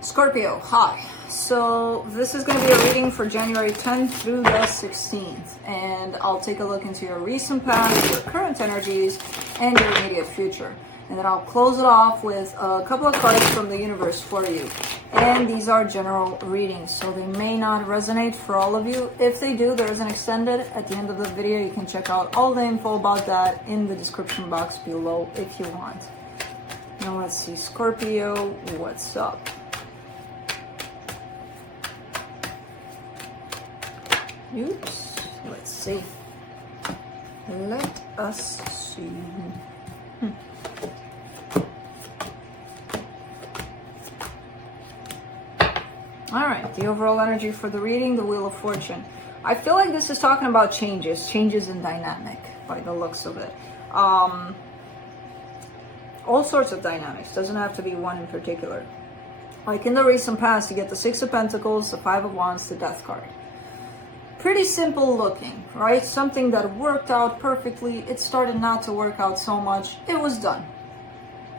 Scorpio, hi. So this is going to be a reading for January 10th through the 16th, and I'll take a look into your recent past, your current energies, and your immediate future. And then I'll close it off with a couple of cards from the universe for you. And these are general readings, so they may not resonate for all of you. If they do, there is an extended at the end of the video. You can check out all the info about that in the description box below if you want. Now let's see, Scorpio, what's up? Oops, let's see. Let us see. All right, the overall energy for the reading, the Wheel of Fortune. I feel like this is talking about changes in dynamic by the looks of it. All sorts of dynamics, doesn't have to be one in particular. Like in the recent past, you get the Six of Pentacles, the Five of Wands, the Death card. Pretty simple looking, right? Something that worked out perfectly. It started not to work out so much. It was done.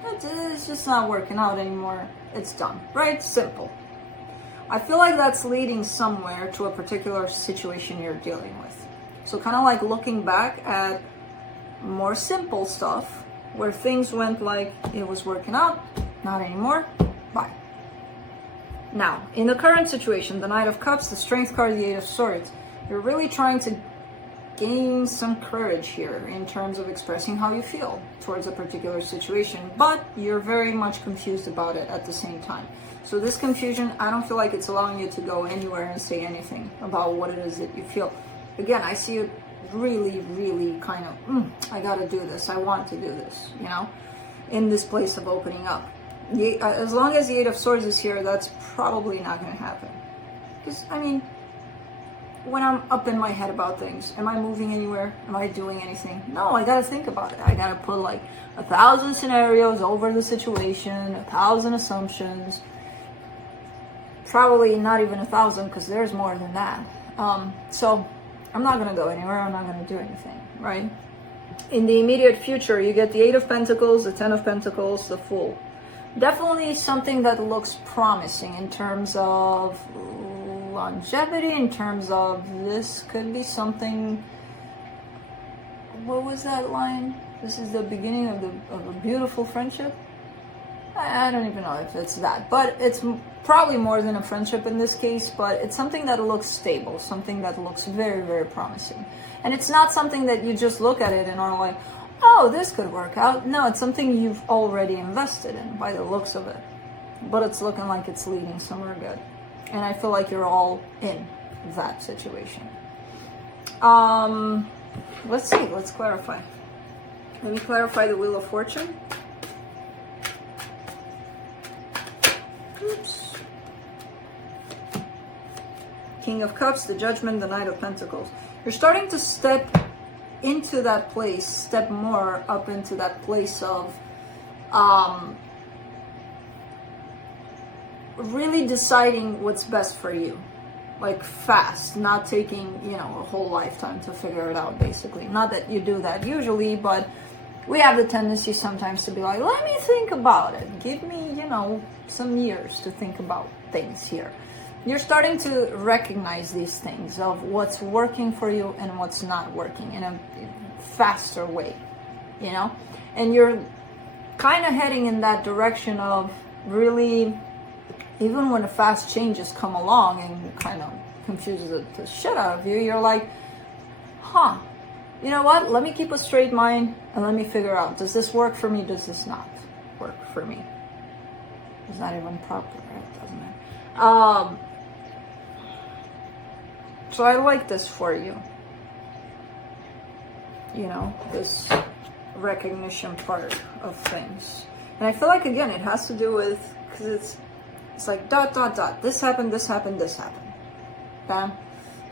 It's just not working out anymore. It's done, right? Simple. I feel like that's leading somewhere to a particular situation you're dealing with. So kind of like looking back at more simple stuff where things went like it was working out, not anymore, bye. Now, in the current situation, the Knight of Cups, the Strength card, the Eight of Swords, you're really trying to gain some courage here in terms of expressing how you feel towards a particular situation, but you're very much confused about it at the same time. So this confusion, I don't feel like it's allowing you to go anywhere and say anything about what it is that you feel. Again, I see it really, really kind of, I gotta do this, I want to do this, you know, in this place of opening up. As long as the Eight of Swords is here, that's probably not going to happen. Because, I mean, when I'm up in my head about things, am I moving anywhere? Am I doing anything? No, I gotta think about it. I gotta put like 1,000 scenarios over the situation, 1,000 assumptions. Probably not even 1,000, because there's more than that. So I'm not gonna go anywhere. I'm not gonna do anything, right? In the immediate future, you get the Eight of Pentacles, the Ten of Pentacles, the Fool. Definitely something that looks promising in terms of longevity, in terms of this could be something. What was that line? This is the beginning of a beautiful friendship. I don't even know if it's that, but it's probably more than a friendship in this case, but it's something that looks stable, something that looks very, very promising. And it's not something that you just look at it and are like, oh, this could work out. No, it's something you've already invested in by the looks of it, but it's looking like it's leading somewhere good. And I feel like you're all in that situation. Let's see, let's clarify. Let me clarify the Wheel of Fortune. Oops. King of Cups, the Judgment, the Knight of Pentacles. You're starting to step into that place, step more up into that place of really deciding what's best for you. Like fast, not taking, you know, a whole lifetime to figure it out, basically. Not that you do that usually, but we have the tendency sometimes to be like, let me think about it. Give me, you know, some years to think about things here. You're starting to recognize these things of what's working for you and what's not working in a faster way, you know? And you're kind of heading in that direction of really, even when the fast changes come along and kind of confuses the shit out of you, you're like, you know what? Let me keep a straight mind and let me figure out, does this work for me? Does this not work for me? It's not even proper, right? Doesn't it? So I like this for you. You know, this recognition part of things. And I feel like, again, it has to do with, because it's like ... This happened, this happened, this happened. Bam.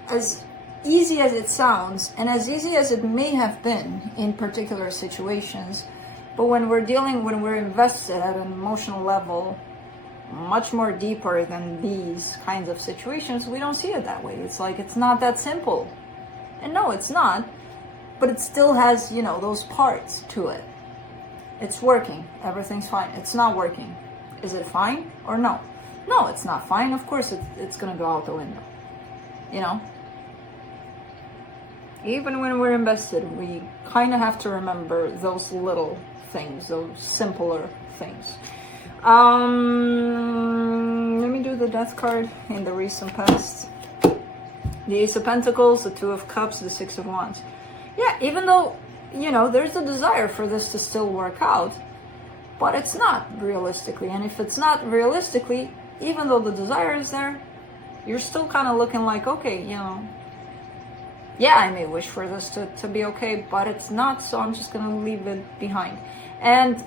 As easy as it sounds, and as easy as it may have been in particular situations, but when we're invested at an emotional level, much more deeper than these kinds of situations, we don't see it that way. It's like, it's not that simple. And no, it's not, but it still has, you know, those parts to it. It's working, everything's fine. It's not working. Is it fine or no? No, it's not fine. Of course it's going to go out the window. You know? Even when we're invested, we kind of have to remember those little things, those simpler things. Let me do the Death card in the recent past. The Ace of Pentacles, the Two of Cups, the Six of Wands. Yeah, even though, you know, there's a desire for this to still work out, but it's not realistically. And if it's not realistically, even though the desire is there, you're still kind of looking like, okay, you know, yeah, I may wish for this to be okay, but it's not, so I'm just going to leave it behind. And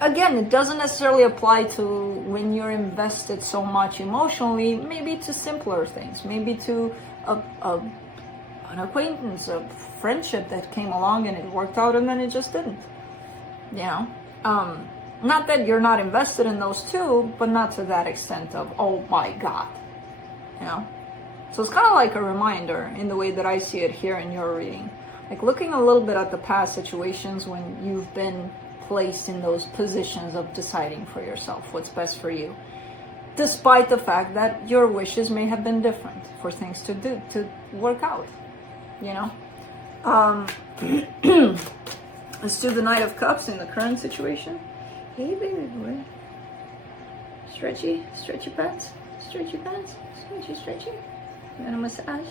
again, it doesn't necessarily apply to when you're invested so much emotionally, maybe to simpler things, maybe to an acquaintance, a friendship that came along and it worked out and then it just didn't. You know? Not that you're not invested in those two, but not to that extent of, oh my God. You know? So it's kind of like a reminder in the way that I see it here in your reading. Like looking a little bit at the past situations when you've been placed in those positions of deciding for yourself what's best for you, despite the fact that your wishes may have been different for things to work out, you know. Let's do the Knight of Cups in the current situation. Hey baby boy, stretchy pants, stretchy, you want a massage?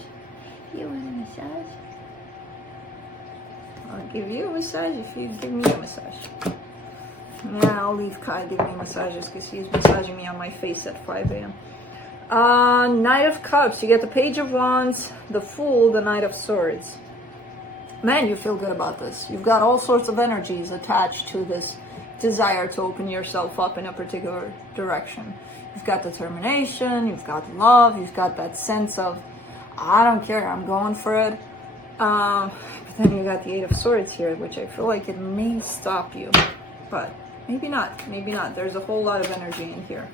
I'll give you a massage if you give me a massage. Yeah, I'll leave Kai give me massages because he's massaging me on my face at 5 a.m. Knight of Cups. You get the Page of Wands, the Fool, the Knight of Swords. Man, you feel good about this. You've got all sorts of energies attached to this desire to open yourself up in a particular direction. You've got determination, you've got love, you've got that sense of, I don't care, I'm going for it. But then you got the Eight of Swords here, which I feel like it may stop you, but maybe not. There's a whole lot of energy in here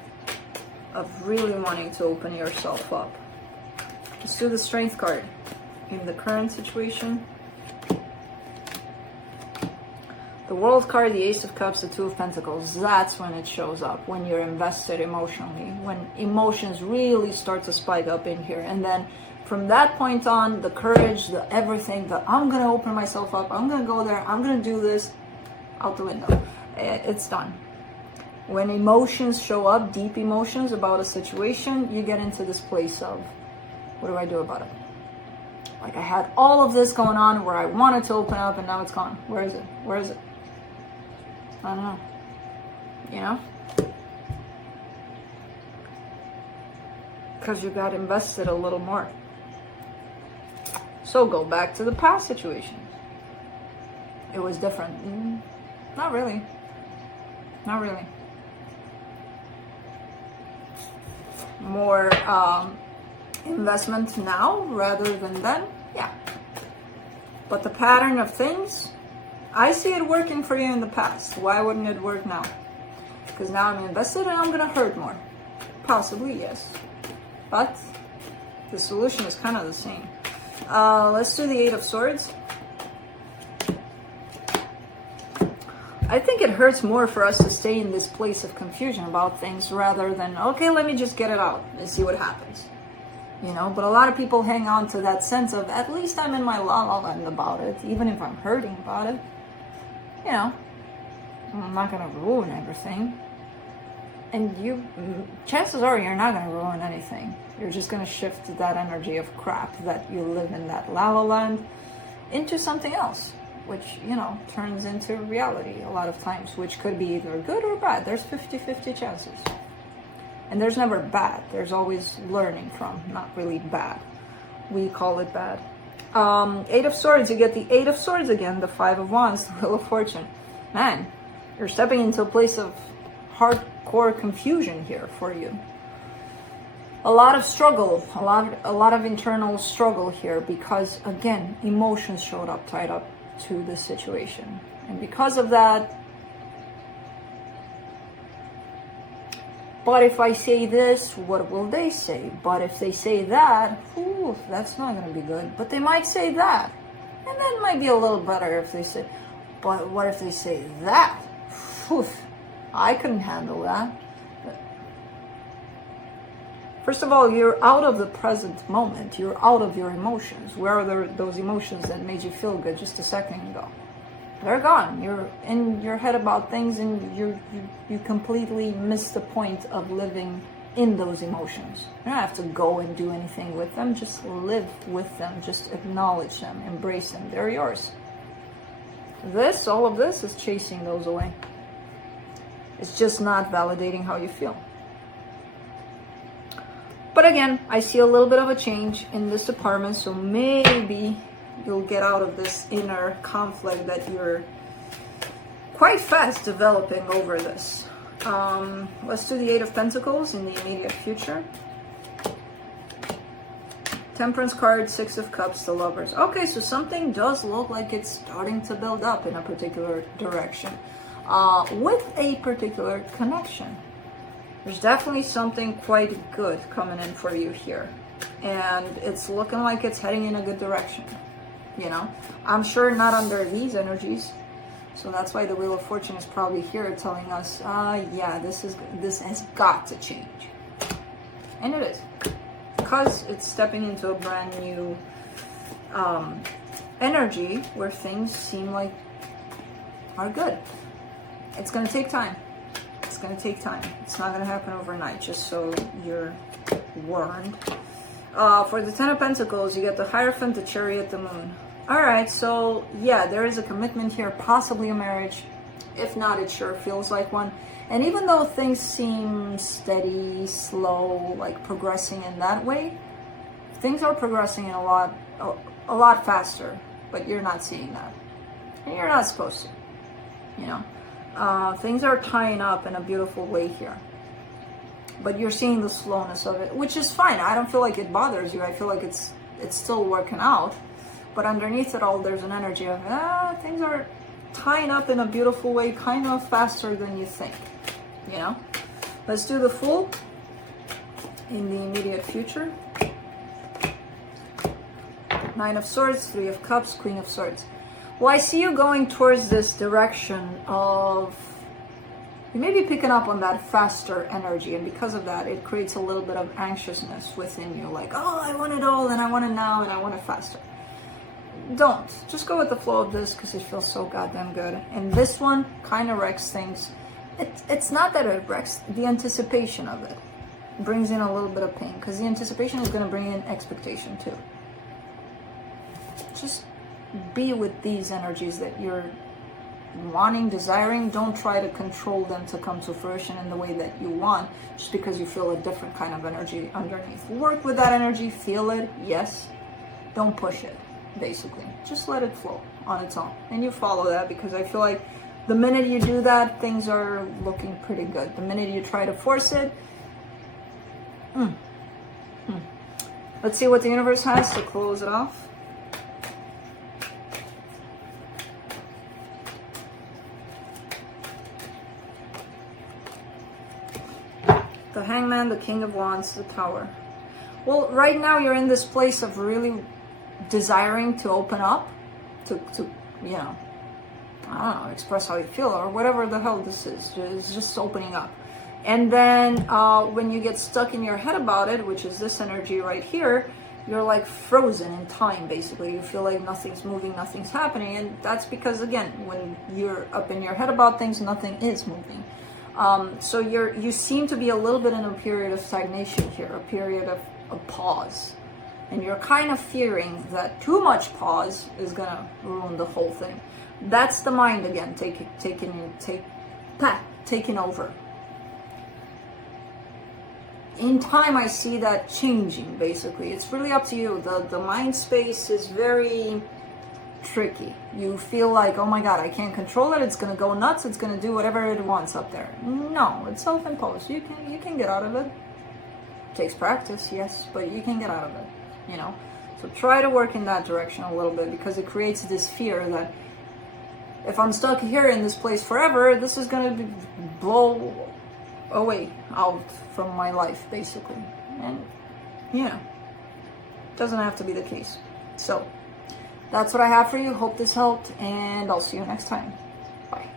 of really wanting to open yourself up. Let's do the Strength card in the current situation. The World card, the Ace of Cups, the Two of Pentacles. That's when it shows up, when you're invested emotionally, when emotions really start to spike up in here. And then from that point on, the courage, the everything, the I'm going to open myself up, I'm going to go there, I'm going to do this, out the window. It's done. When emotions show up, deep emotions about a situation, you get into this place of, what do I do about it? Like I had all of this going on where I wanted to open up and now it's gone. Where is it? Where is it? I don't know. You know? Because you got invested a little more. So go back to the past situations. It was different. Not really. Not really. More investment now rather than then. Yeah. But the pattern of things, I see it working for you in the past. Why wouldn't it work now? Because now I'm invested and I'm going to hurt more. Possibly, yes. But the solution is kind of the same. Let's do the Eight of Swords. I think it hurts more for us to stay in this place of confusion about things rather than, okay, let me just get it out and see what happens. You know, but a lot of people hang on to that sense of, at least I'm in my la-la land about it, even if I'm hurting about it. You know, I'm not going to ruin everything. And chances are you're not going to ruin anything. You're just going to shift that energy of crap that you live in that la-la land into something else, which, you know, turns into reality a lot of times, which could be either good or bad. There's 50-50 chances. And there's never bad. There's always learning from, not really bad. We call it bad. Eight of Swords, you get the Eight of Swords again, the Five of Wands, the Wheel of Fortune. Man, you're stepping into a place of hardcore confusion here for you. A lot of struggle, a lot of internal struggle here because, again, emotions showed up, tied up to the situation. And because of that, but if I say this, what will they say? But if they say that, ooh, that's not going to be good. But they might say that. And that might be a little better if they say, but what if they say that? Oof, I couldn't handle that. First of all, you're out of the present moment. You're out of your emotions. Where are those emotions that made you feel good just a second ago? They're gone. You're in your head about things, and you completely miss the point of living in those emotions. You don't have to go and do anything with them. Just live with them. Just acknowledge them. Embrace them. They're yours. All of this is chasing those away. It's just not validating how you feel. But again, I see a little bit of a change in this department, so maybe you'll get out of this inner conflict that you're quite fast developing over this. Let's do the Eight of Pentacles in the immediate future. Temperance card, Six of Cups, the Lovers. Okay, so something does look like it's starting to build up in a particular direction with a particular connection. There's definitely something quite good coming in for you here. And it's looking like it's heading in a good direction. You know, I'm sure not under these energies. So that's why the Wheel of Fortune is probably here telling us, yeah, this has got to change. And it is. Because it's stepping into a brand new energy where things seem like are good. It's going to take time. It's going to take time. It's not going to happen overnight, just so you're warned. For the Ten of Pentacles, you get the Hierophant, the Chariot, the Moon. Alright, so yeah, there is a commitment here, possibly a marriage. If not, it sure feels like one. And even though things seem steady, slow, like progressing in that way, things are progressing in a lot faster, but you're not seeing that. And you're not supposed to, you know. Things are tying up in a beautiful way here. But you're seeing the slowness of it, which is fine. I don't feel like it bothers you. I feel like it's still working out. But underneath it all, there's an energy of, things are tying up in a beautiful way, kind of faster than you think, you know? Let's do the Fool in the immediate future. Nine of Swords, Three of Cups, Queen of Swords. Well, I see you going towards this direction of, you may be picking up on that faster energy, and because of that, it creates a little bit of anxiousness within you, like, oh, I want it all, and I want it now, and I want it faster. Don't. Just go with the flow of this because it feels so goddamn good. And this one kind of wrecks things. It's not that it wrecks, the anticipation of it brings in a little bit of pain, because the anticipation is going to bring in expectation too. Just be with these energies that you're wanting, desiring. Don't try to control them to come to fruition in the way that you want, just because you feel a different kind of energy underneath. Work with that energy, feel it, yes. Don't push it. Basically, just let it flow on its own, and you follow that, because I feel like the minute you do that, things are looking pretty good. The minute you try to force it, let's see what the universe has to close it off. The Hangman, the King of Wands, the Tower. Well, right now you're in this place of really desiring to open up, to you know, I don't know, express how you feel, or whatever the hell this is. It's just opening up. And then when you get stuck in your head about it, which is this energy right here, you're like frozen in time, basically. You feel like nothing's moving, nothing's happening. And that's because, again, when you're up in your head about things, nothing is moving. So you seem to be a little bit in a period of stagnation here, a period of pause. And you're kind of fearing that too much pause is going to ruin the whole thing. That's the mind again, taking over. In time, I see that changing, basically. It's really up to you. The mind space is very tricky. You feel like, oh my God, I can't control it. It's going to go nuts. It's going to do whatever it wants up there. No, it's self-imposed. You can get out of it. It takes practice, yes, but you can get out of it. You know, so try to work in that direction a little bit, because it creates this fear that if I'm stuck here in this place forever, this is going to blow away out from my life, basically. And you know, it doesn't have to be the case. So that's what I have for you. Hope this helped, and I'll see you next time.